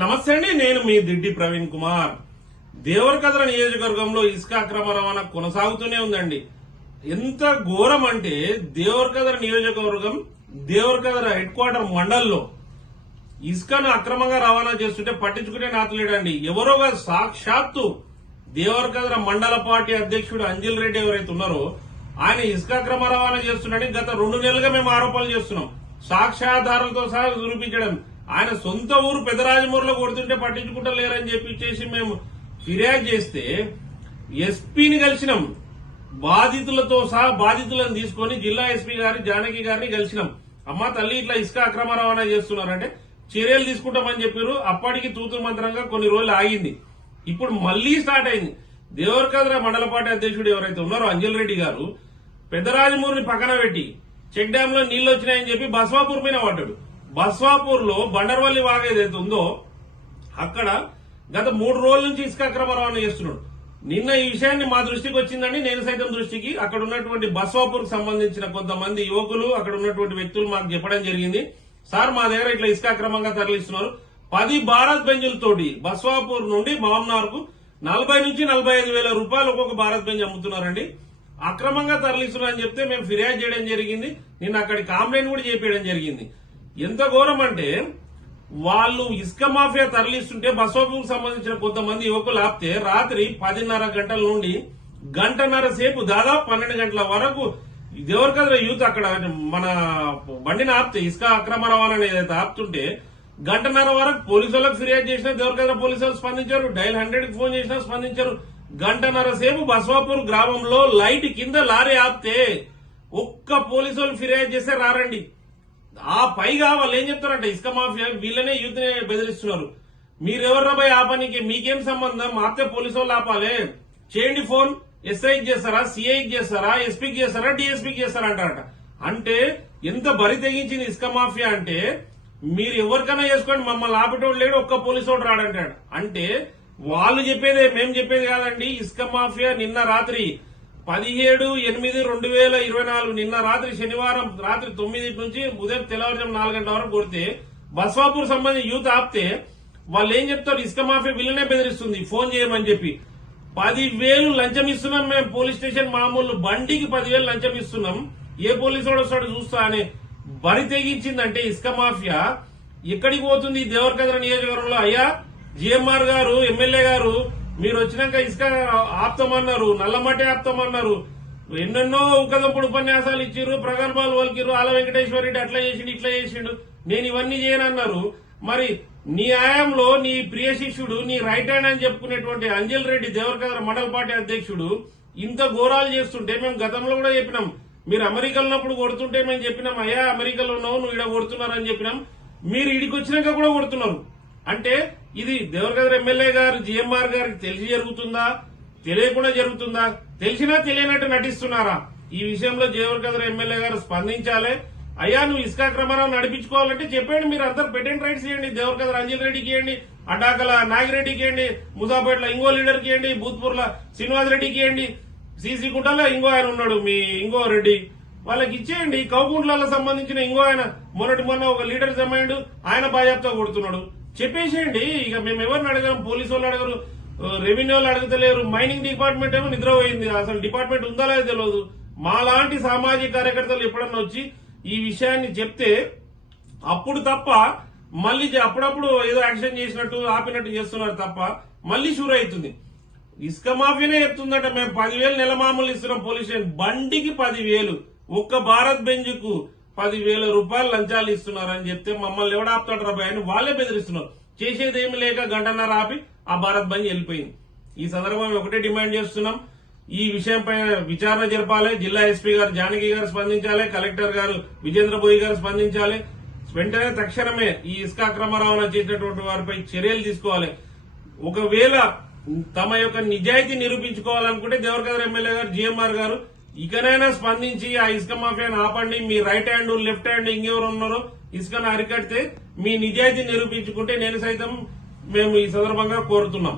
నమస్తే అండి, నేను మీ దిడ్డి ప్రవీణ్ కుమార్. దేవరకద్ర నియోజకవర్గంలో ఇసుక అక్రమ రవాణా కొనసాగుతూనే ఉందండి. ఎంత ఘోరం అంటే దేవరకద్ర నియోజకవర్గం దేవరకద్ర హెడ్ క్వార్టర్ మండల్లో ఇసుకను అక్రమంగా రవాణా చేస్తుంటే పట్టించుకునే నాతులేడండి. ఎవరో కాదు, సాక్షాత్తు దేవరకద్ర మండల పార్టీ అధ్యక్షుడు అంజిల్ రెడ్డి ఎవరైతే ఉన్నారో ఆయన ఇసుక అక్రమ రవాణా చేస్తున్నాడని గత 2 నెలలుగా మేము ఆరోపణలు చేస్తున్నాం. సాక్ష్యాధారాలతో సహా చూపించడం. ఆయన సొంత ఊరు పెదరాజమూరులో కొడుతుంటే పట్టించుకుంటలేరని చెప్పి మేము ఫిర్యాదు చేస్తే ఎస్పీని కలిసినాం. బాధితులతో సహా బాధితులను తీసుకుని జిల్లా ఎస్పీ గారి జానకి గారిని కలిసినాం. అమ్మ తల్లి ఇట్లా ఇసుక అక్రమ రవాణా చేస్తున్నారంటే చర్యలు తీసుకుంటామని చెప్పారు. అప్పటికి తూతు మంత్రంగా కొన్ని రోజులు ఆగింది. ఇప్పుడు మళ్లీ స్టార్ట్ అయింది. దేవరకద్ర మండల పార్టీ అధ్యక్షుడు ఎవరైతే ఉన్నారో అంజల్ రెడ్డి గారు పెద్దరాజమూరిని పక్కన పెట్టి చెక్ డ్యామ్ లో నీళ్లు వచ్చినాయని చెప్పి బస్వాపూర్ మీద పడ్డాడు. బస్వాపూర్ లో బండర్వల్లి వాగు ఏదైతే ఉందో అక్కడ గత 3 రోజుల నుంచి ఇసుక అక్రమ రవాణా చేస్తున్నాడు. నిన్న ఈ విషయాన్ని మా దృష్టికి వచ్చిందండి, నేను సైతం దృష్టికి. అక్కడ ఉన్నటువంటి బస్వాపూర్ కు సంబంధించిన కొంతమంది యువకులు, అక్కడ ఉన్నటువంటి వ్యక్తులు మాకు చెప్పడం జరిగింది. సార్, మా దగ్గర ఇట్లా ఇసుక అక్రమంగా తరలిస్తున్నారు. 10 భారత్ బెంజులతోటి బస్వాపూర్ నుండి మామ్నార్ కు 40 నుంచి 45 వేల రూపాయలు ఒక్కొక్క భారత్ బెంజ్ అమ్ముతున్నారండి. అక్రమంగా తరలిస్తున్నారని చెప్తే మేము ఫిర్యాదు చేయడం జరిగింది. నిన్న అక్కడి కంప్లైంట్ కూడా చేపించడం జరిగింది. ఎంత ఘోరం అంటే వాళ్ళు ఇసుక మాఫియా తరలిస్తుంటే బస్వాపూర్కు సంబంధించిన కొంతమంది యువకులు ఆపితే రాత్రి 10:30 గంటల నుండి గంటన్నర సేపు దాదాపు 12 గంటల వరకు దేవరకద్ర యూత్ అక్కడ మన బండిని ఆపితే ఇసుక అక్రమ రవాణా ఏదైతే ఆపుతుంటే గంటన్నర వరకు పోలీసు వాళ్ళకి ఫిర్యాదు చేసినా దేవరకద్ర పోలీసు వాళ్ళు స్పందించారు. డైల్ 100 కి ఫోన్ చేసినా స్పందించారు. గంటన్నర సేపు బస్వాపూర్ గ్రామంలో లైట్ కింద లారీ ఆపితే ఒక్క పోలీసు వాళ్ళు ఫిర్యాదు చేస్తే రారండి. ఆ పైగా వాళ్ళు ఏం చెప్తారంటే ఇసుక మాఫియా వీళ్ళనే యూత్ ని బెదిరిస్తున్నారు. మీరెవర్రా భయ్ ఆపనికి, మీకేం సంబంధం? ఆపితే పోలీసు వాళ్ళు ఆపాలే, చేయండి ఫోన్. ఎస్ఐకి చేస్తారా, సిఐకి చేస్తారా, ఎస్పీకి చేస్తారా, డిఎస్పీకి చేస్తారా అంటారట. అంటే ఎంత బరి తెగించింది ఇసుక మాఫియా అంటే మీరు ఎవరికైనా చేసుకోండి, మమ్మల్ని ఆపేటోడు లేడు, ఒక్క పోలీసు వాడు రాడంటాడు. అంటే వాళ్ళు చెప్పేదే, మేము చెప్పేది కాదండి. ఇసుక మాఫియా నిన్న రాత్రి 17/8/2024 నిన్న రాత్రి శనివారం రాత్రి 9 నుంచి ఉదయం తెల్లవారుజాము 4 గంటల వరకు కొడితే బస్వాపూర్ సంబంధించి యూత్ ఆపితే వాళ్ళు ఏం చెప్తారు, ఇసుక మాఫియా వీళ్ళనే బెదిరిస్తుంది ఫోన్ చేయమని చెప్పి. 10,000 లంచం ఇస్తున్నాం మేము. పోలీస్ స్టేషన్ మామూలు బండికి 10,000 లంచం ఇస్తున్నాం. ఏ పోలీసు వాడు వస్తాడు చూస్తా అని బరి తెగించిందంటే ఇసుక మాఫియా ఎక్కడికి పోతుంది ఈ దేవరకద్ర నియోజకవర్గంలో? అయ్యా జిఎంఆర్ గారు, ఎమ్మెల్యే గారు, మీరు వచ్చినాక ఇసుక ఆపుతామన్నారు, నల్లమట్టి ఆపుతామన్నారు, ఎన్నెన్నో ఉకదంపుడు ఉపన్యాసాలు ఇచ్చిర్రు, ప్రగల్భాలు వలికిర్రు. ఆల వెంకటేశ్వర రెడ్డి అట్లా చేసిండు, ఇట్లా చేసిండు, నేను ఇవన్నీ చేయనన్నారు. మరి నీ ఆయంలో నీ ప్రియ శిష్యుడు, నీ రైట్ హ్యాండ్ అని చెప్పుకునేటువంటి అంజల్ రెడ్డి దేవరకద్ర మండల పార్టీ అధ్యక్షుడు ఇంత ఘోరాలు చేస్తుంటే మేము గతంలో కూడా చెప్పినాం. మీరు అమెరికాలో ఉన్నప్పుడు కొడుతుంటే మేము చెప్పినాం, అయ్యా అమెరికాలో ఉన్నావు, నువ్వు ఇక్కడ కొడుతున్నారని చెప్పినాం. మీరు ఇడికి వచ్చినాక కూడా కొడుతున్నారు. అంటే ఇది దేవరకద్ర ఎమ్మెల్యే గారు, జిఎంఆర్ గారికి తెలిసి జరుగుతుందా, తెలియకుండా జరుగుతుందా? తెలిసినా తెలియనట్టు నటిస్తున్నారా? ఈ విషయంలో దేవరకద్ర ఎమ్మెల్యే గారు స్పందించాలి. అయ్యా నువ్వు ఇసుక అక్రమాలను నడిపించుకోవాలంటే చెప్పండి, మీరు అందరు పెటెంట్ రైట్స్ ఇవ్వండి. దేవరకద్ర అంజల్ రెడ్డికి ఇవ్వండి, అడ్డాకల నాగిరెడ్డికి ఇవ్వండి, ముజాపేటలో ఇంకో లీడర్కి ఇవ్వండి, భూత్పూర్ల శ్రీనివాస్ రెడ్డికి ఇవ్వండి, సిసి గుంటలో ఇంకో ఆయన ఉన్నాడు మీ ఇంకో రెడ్డి, వాళ్ళకి ఇచ్చేయండి. కౌకుంట్లలో సంబంధించిన ఇంకో ఆయన మొన్న ఒక లీడర్ జమైండు, ఆయన బాజాప్తా కొడుతున్నాడు. చెప్పేసేయండి. ఇక మేము ఎవరిని అడగం, పోలీసు వాళ్ళు అడగరు, రెవెన్యూ వాళ్ళు అడగతలేరు, మైనింగ్ డిపార్ట్మెంట్ ఏమో నిద్రపోయింది, అసలు డిపార్ట్మెంట్ ఉందా లేదో తెలియదు. మాలాంటి సామాజిక కార్యకర్తలు ఎప్పుడన్నా వచ్చి ఈ విషయాన్ని చెప్తే అప్పుడు తప్ప మళ్ళీ అప్పుడప్పుడు ఏదో యాక్షన్ చేసినట్టు ఆపినట్టు చేస్తున్నారు తప్ప మళ్ళీ షూర్ అవుతుంది. ఇసుక మాఫియానే చెప్తుందట మేము 10,000 నెల మామూలు ఇస్తున్నాం. పోలీస్ స్టేషన్ బండికి 10,000, ఒక్క భారత్ బెంజ్ కు 10,000 రూపాయలు లంచాలు ఇస్తున్నారని చెప్తే మమ్మల్ని ఎవడు ఆపుతాడు రాబాయ్ అని వాళ్ళే బెదిరిస్తున్నారు. చేసేది ఏమి లేక గంటన్నర ఆపి ఆ భారత్ బంద్ వెళ్ళిపోయింది. ఈ సందర్భంగా ఒకటే డిమాండ్ చేస్తున్నాం, ఈ విషయంపై విచారణ జరపాలి. జిల్లా ఎస్పీ గారు జానకి గారు స్పందించాలి, కలెక్టర్ గారు విజేంద్ర బోయి గారు స్పందించాలి. వెంటనే తక్షణమే ఈ ఇసుక అక్రమ రవాణా చేసినటువంటి వారిపై చర్యలు తీసుకోవాలి. ఒకవేళ తమ యొక్క నిజాయితీ నిరూపించుకోవాలనుకుంటే దేవరకద్ర ఎమ్మెల్యే గారు, జిఎంఆర్ గారు ఇకనైనా స్పందించి ఆ ఇసుక మాఫియాను ఆపండి. మీ రైట్ హ్యాండ్, లెఫ్ట్ హ్యాండ్ ఇంకెవరు ఉన్నారో ఇసుకను అరికడితే మీ నిజాయితీ నిరూపించుకుంటే నేను సైతం మేము ఈ సందర్భంగా కోరుతున్నాం.